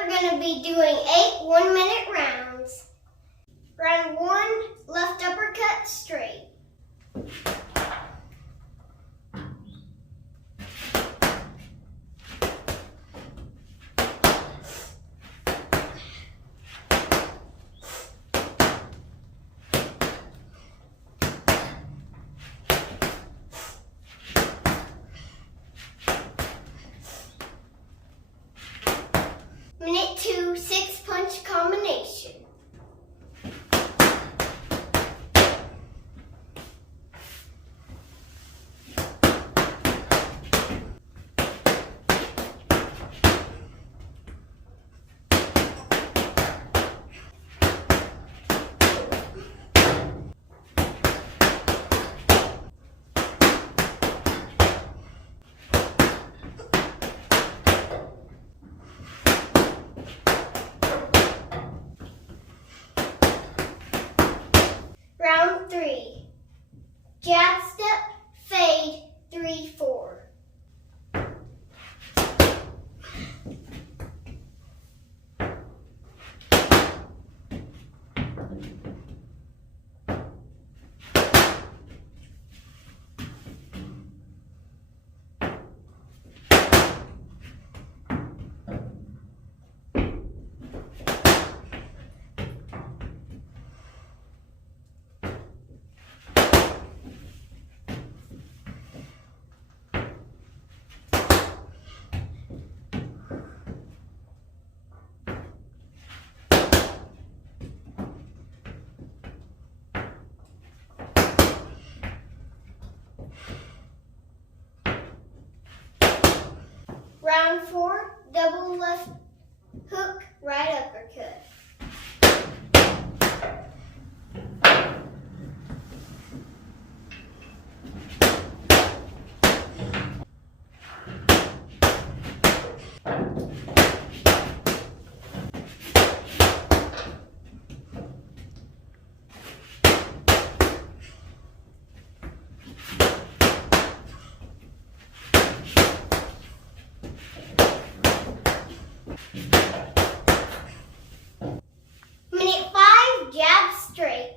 We're going to be doing 8 one-minute rounds. Round 1, left uppercut straight. Minute 2, 6-punch combination. Round 3, jab step, fade, 3-4. Round 4, double left hook, right uppercut. Minute 5, jab straight.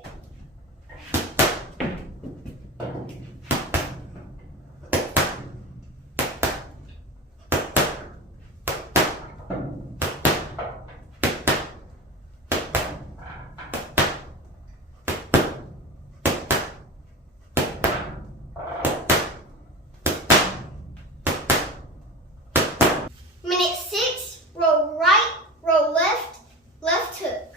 Minute 6, roll right, roll left, left hook.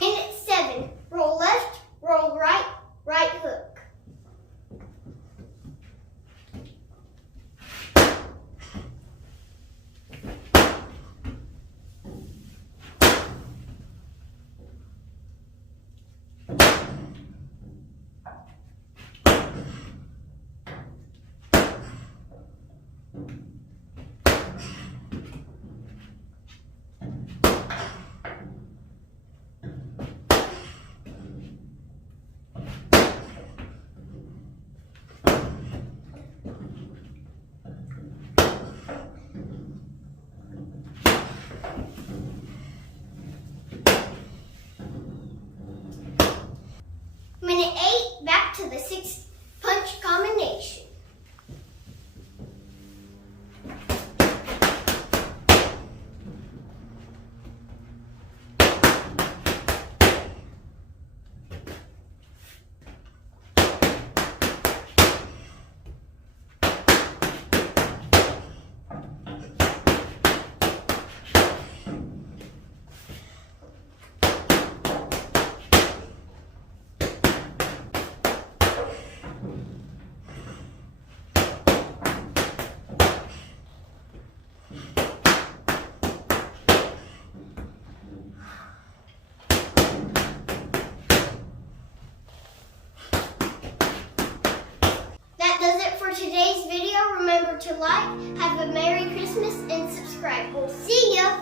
Minute 7, roll left, roll right, right hook. Minute 8, back to the 6-punch combination. remember to like, have a Merry Christmas, and subscribe. We'll see ya!